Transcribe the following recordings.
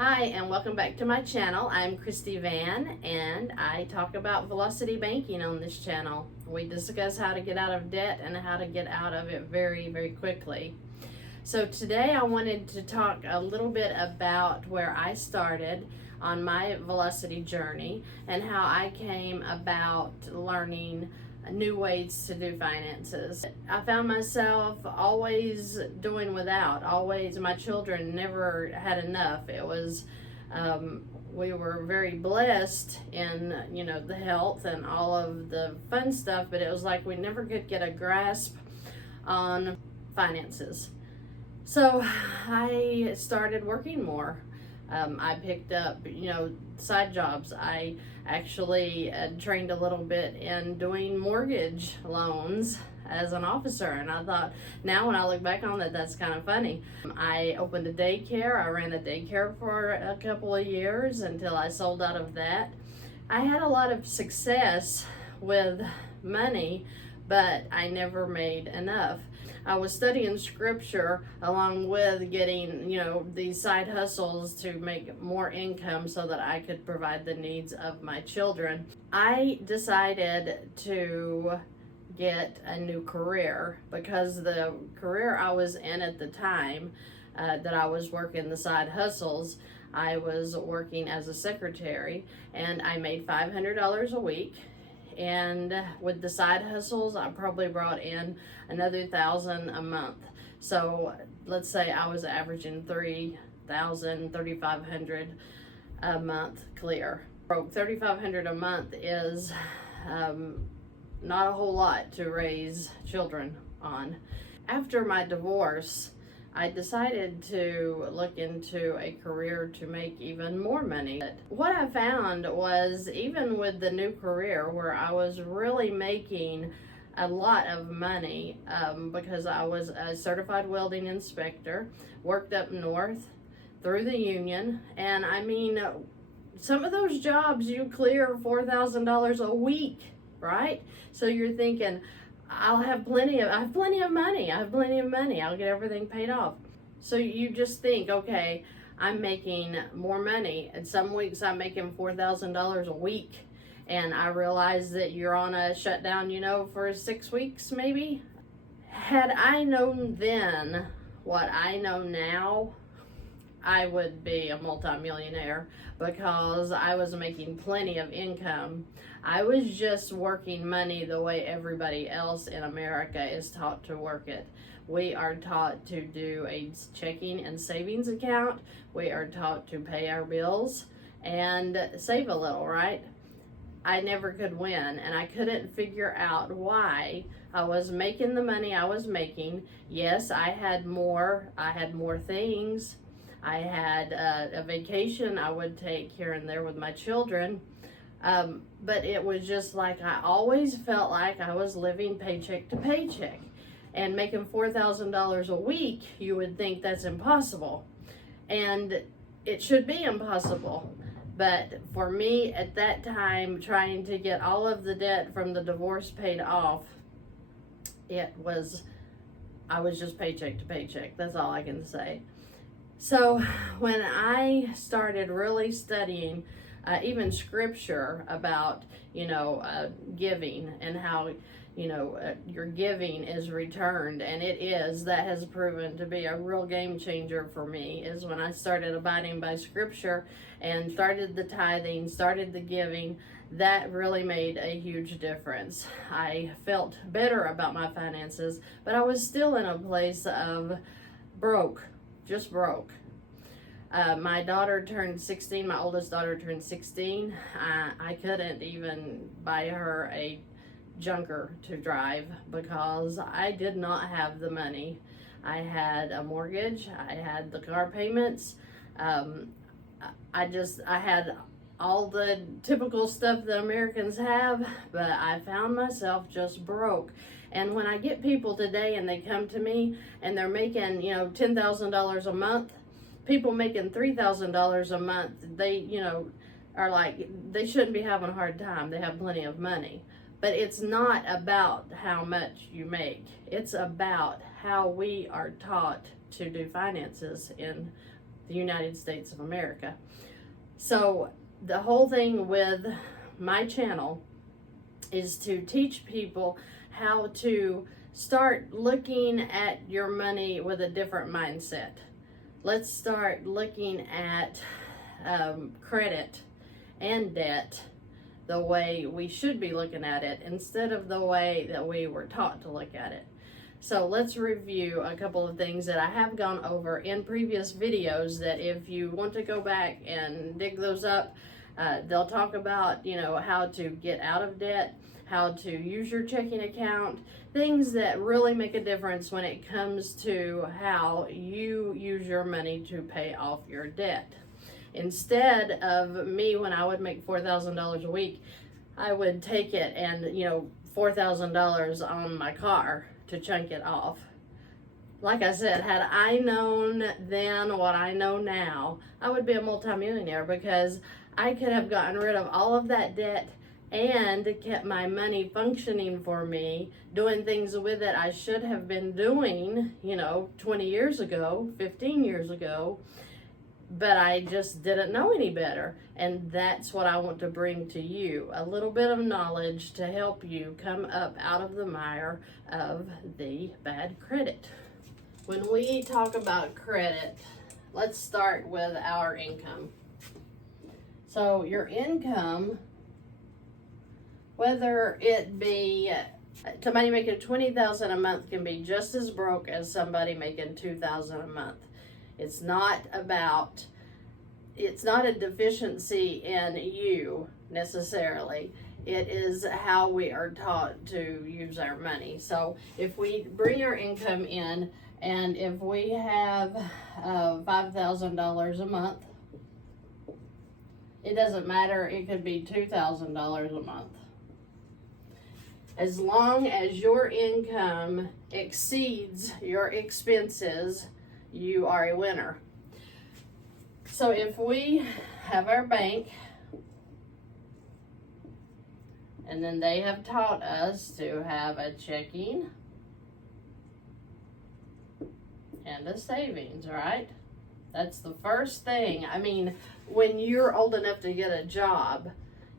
Hi, and welcome back to my channel. I'm Christy VANN, and I talk about velocity banking on this channel. We discuss how to get out of debt and how to get out of it very, very quickly. So today I wanted to talk a little bit about where I started on my velocity journey and how I came about learning new ways to do finances. I found myself always doing without, my children never had enough. It was, we were very blessed in, the health and all of the fun stuff, but it was like we never could get a grasp on finances. So I started working more. I picked up, side jobs. I actually trained a little bit in doing mortgage loans as an officer, and I thought, now when I look back on that, that's kind of funny. I opened a daycare. I ran a daycare for a couple of years until I sold out of that. I had a lot of success with money, but I never made enough. I was studying scripture along with getting, these side hustles to make more income so that I could provide the needs of my children. I decided to get a new career because the career I was in at the time that I was working the side hustles, I was working as a secretary, and I made $500 a week. And with the side hustles, I probably brought in another $1,000 a month. So let's say I was averaging $3,000, $3,500 a month clear. $3,500 a month is not a whole lot to raise children on. After my divorce, I decided to look into a career to make even more money. What I found was, even with the new career where I was really making a lot of money, because I was a certified welding inspector, worked up north through the union, and I mean, some of those jobs you clear $4,000 a week, right? So you're thinking, I have plenty of money. I'll get everything paid off. So you just think, okay, I'm making more money. And some weeks I'm making $4,000 a week. And I realize that you're on a shutdown, for 6 weeks maybe. Had I known then what I know now, I would be a multimillionaire, because I was making plenty of income. I was just working money the way everybody else in America is taught to work it. We are taught to do a checking and savings account. We are taught to pay our bills and save a little, right? I never could win, and I couldn't figure out why I was making the money I was making. Yes, I had more things. I had a vacation I would take here and there with my children. But it was just like, I always felt like I was living paycheck to paycheck. And making $4,000 a week, you would think that's impossible. And it should be impossible. But for me at that time, trying to get all of the debt from the divorce paid off, I was just paycheck to paycheck. That's all I can say. So when I started really studying even scripture about, giving and how, your giving is returned, and that has proven to be a real game changer for me, is when I started abiding by scripture and started the tithing, started the giving. That really made a huge difference. I felt better about my finances, but I was still in a place of just broke. My daughter turned 16, my oldest daughter turned 16. I couldn't even buy her a junker to drive because I did not have the money. I had a mortgage, I had the car payments, I had all the typical stuff that Americans have, but I found myself just broke. And when I get people today and they come to me and they're making, $10,000 a month, people making $3,000 a month, they, are like, they shouldn't be having a hard time. They have plenty of money. But it's not about how much you make. It's about how we are taught to do finances in the United States of America. So the whole thing with my channel is to teach people how to start looking at your money with a different mindset. Let's start looking at credit and debt the way we should be looking at it, instead of the way that we were taught to look at it. So let's review a couple of things that I have gone over in previous videos, that if you want to go back and dig those up, they'll talk about, you know, how to get out of debt, how to use your checking account, things that really make a difference when it comes to how you use your money to pay off your debt. Instead of me, when I would make $4,000 a week, I would take it and, you know, $4,000 on my car to chunk it off. Like I said, had I known then what I know now, I would be a multimillionaire, because I could have gotten rid of all of that debt and kept my money functioning for me, doing things with it I should have been doing, you know, 20 years ago, 15 years ago, but I just didn't know any better. And that's what I want to bring to you, a little bit of knowledge to help you come up out of the mire of the bad credit. When we talk about credit, let's start with our income. So your income, whether it be somebody making $20,000 a month, can be just as broke as somebody making $2,000 a month. It's not a deficiency in you necessarily. It is how we are taught to use our money. So if we bring our income in, and if we have $5,000 a month, it doesn't matter, it could be $2,000 a month. As long as your income exceeds your expenses, you are a winner. So if we have our bank, and then they have taught us to have a checking and a savings, right? That's the first thing. I mean, when you're old enough to get a job,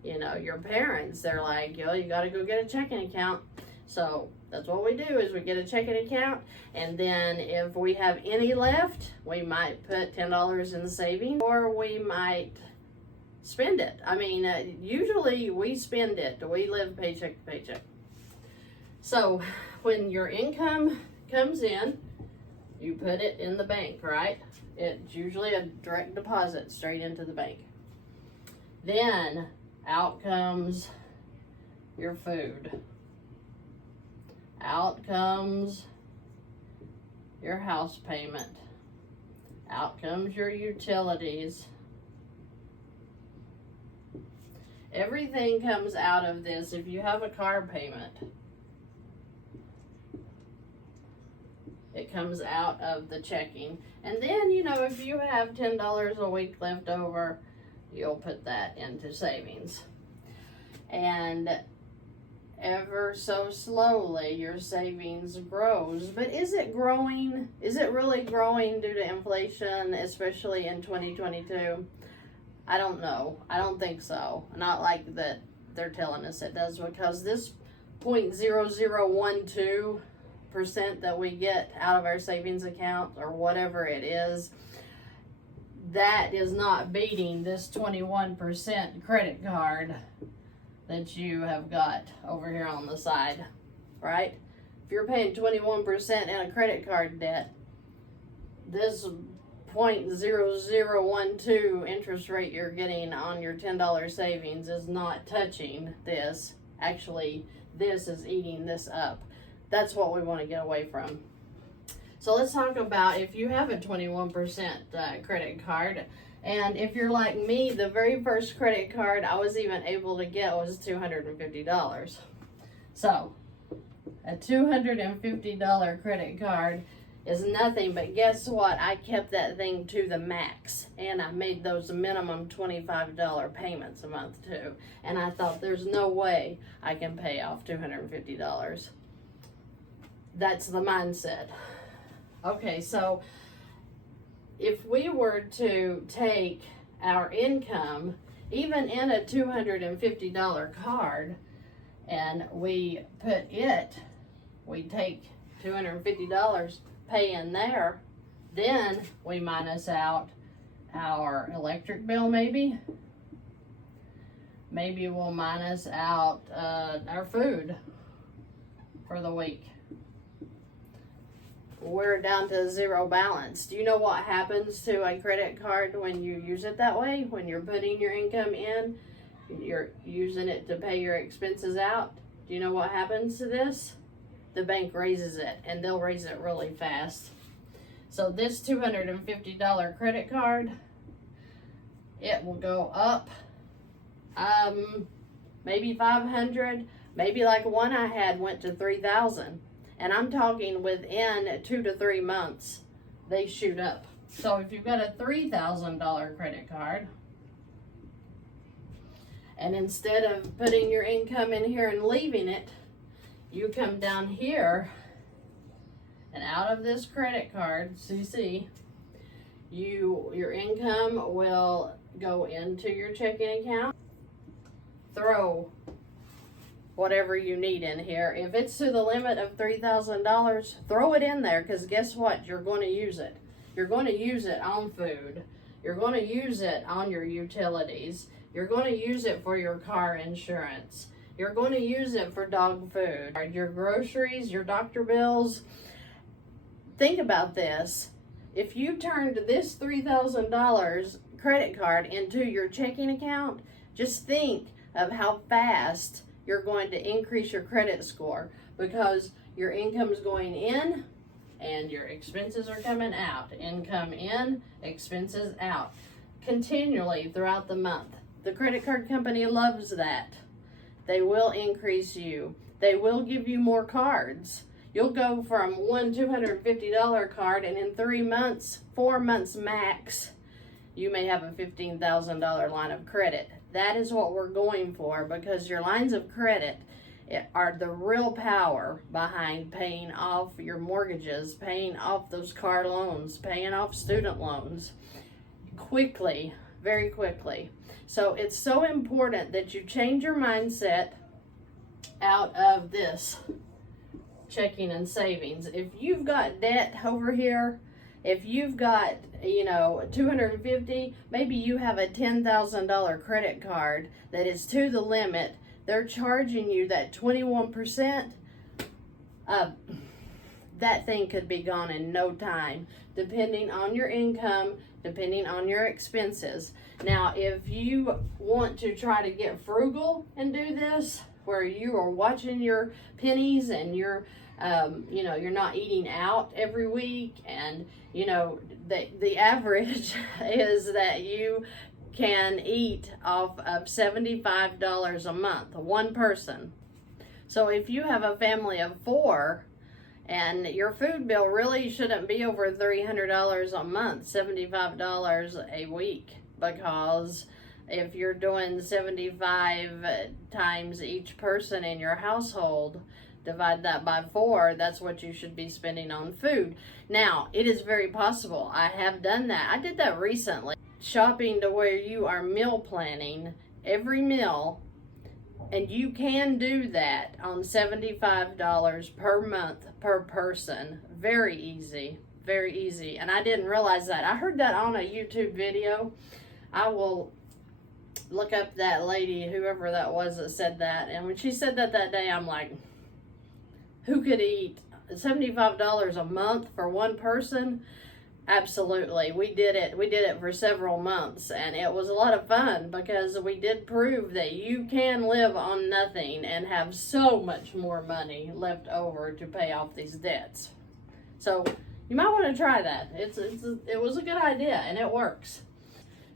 you know, your parents, they're like, yo, you got to go get a checking account. So that's what we do, is we get a checking account, and then if we have any left, we might put $10 in the savings, or we might spend it. I mean, usually we spend it. We live paycheck to paycheck. So when your income comes in, you put it in the bank, right? It's usually a direct deposit straight into the bank. Then out comes your food. Out comes your house payment. Out comes your utilities. Everything comes out of this. If you have a car payment, it comes out of the checking. And then, you know, if you have $10 a week left over, you'll put that into savings. And ever so slowly, your savings grows. But is it growing? Is it really growing due to inflation, especially in 2022? I don't know. I don't think so. Not like that they're telling us it does, because this 0.0012% that we get out of our savings account, or whatever it is, that is not beating this 21% credit card that you have got over here on the side, right? If you're paying 21% in a credit card debt, this 0.0012 interest rate you're getting on your $10 savings is not touching this. Actually, this is eating this up. That's what we want to get away from. So let's talk about if you have a 21% credit card. And if you're like me, the very first credit card I was even able to get was $250. So a $250 credit card is nothing, but guess what? I kept that thing to the max, and I made those minimum $25 payments a month too. And I thought, there's no way I can pay off $250. That's the mindset. Okay, so if we were to take our income, even in a $250 card, and we take $250, pay in there, then we minus out our electric bill maybe we'll minus out our food for the week. We're down to zero balance. Do you know what happens to a credit card when you use it that way? When you're putting your income in, you're using it to pay your expenses out. Do you know what happens to this? The bank raises it, and they'll raise it really fast. So this $250 credit card, it will go up maybe 500, maybe like one I had went to 3,000. And I'm talking within 2 to 3 months, they shoot up. So if you've got a $3,000 credit card, and instead of putting your income in here and leaving it, you come down here, and out of this credit card, CC, your income will go into your checking account. Throw whatever you need in here. If it's to the limit of $3,000, throw it in there, because guess what? You're going to use it. You're going to use it on food. You're going to use it on your utilities. You're going to use it for your car insurance. You're going to use it for dog food, your groceries, your doctor bills. Think about this. If you turned this $3,000 credit card into your checking account, just think of how fast you're going to increase your credit score, because your income is going in and your expenses are coming out. Income in, expenses out, continually throughout the month. The credit card company loves that. They will increase you. They will give you more cards. You'll go from one $250 card, and in 3 months, 4 months max, you may have a $15,000 line of credit. That is what we're going for, because your lines of credit are the real power behind paying off your mortgages, paying off those car loans, paying off student loans quickly, very quickly. So it's so important that you change your mindset out of this checking and savings. If you've got debt over here, if you've got, 250, maybe you have a $10,000 credit card that is to the limit, they're charging you that 21%, that thing could be gone in no time, depending on your income, depending on your expenses. Now, if you want to try to get frugal and do this, where you are watching your pennies and you're not eating out every week, and the average is that you can eat off of $75 a month, one person. So if you have a family of 4, and your food bill really shouldn't be over $300 a month, $75 a week, because if you're doing 75 times each person in your household, divide that by 4, that's what you should be spending on food. Now, it is very possible. I have done that. I did that recently. Shopping to where you are meal planning every meal, and you can do that on $75 per month per person. Very easy, very easy. And I didn't realize that. I heard that on a YouTube video. I will look up that lady, whoever that was that said that. And when she said that day, I'm like, who could eat $75 a month for one person? Absolutely. We did it for several months, and it was a lot of fun, because we did prove that you can live on nothing and have so much more money left over to pay off these debts. So you might want to try that. It was a good idea, and it works.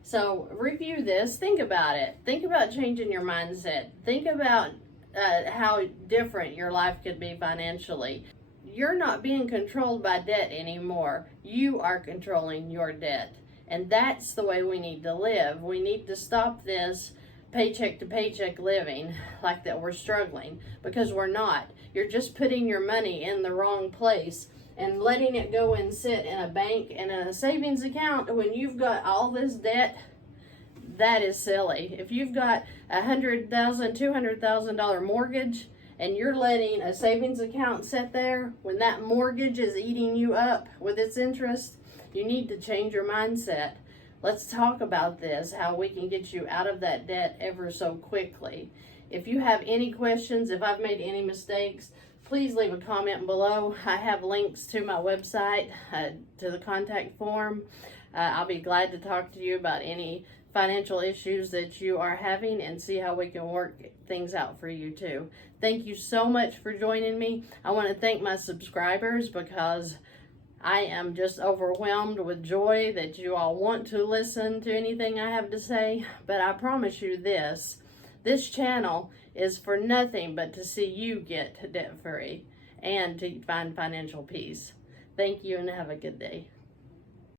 So review this. Think about it. Think about changing your mindset. Think about how different your life could be financially. You're not being controlled by debt anymore. You are controlling your debt. And that's the way we need to live. We need to stop this paycheck to paycheck living like that we're struggling, because we're not. You're just putting your money in the wrong place, and letting it go and sit in a bank and in a savings account when you've got all this debt, that is silly. If you've got $100,000, $200,000 mortgage and you're letting a savings account sit there when that mortgage is eating you up with its interest, you need to change your mindset. Let's talk about this, how we can get you out of that debt ever so quickly. If you have any questions, if I've made any mistakes, please leave a comment below. I have links to my website, to the contact form. I'll be glad to talk to you about any financial issues that you are having and see how we can work things out for you too. Thank you so much for joining me. I want to thank my subscribers because I am just overwhelmed with joy that you all want to listen to anything I have to say. But I promise you this channel is for nothing but to see you get debt free and to find financial peace. Thank you and have a good day.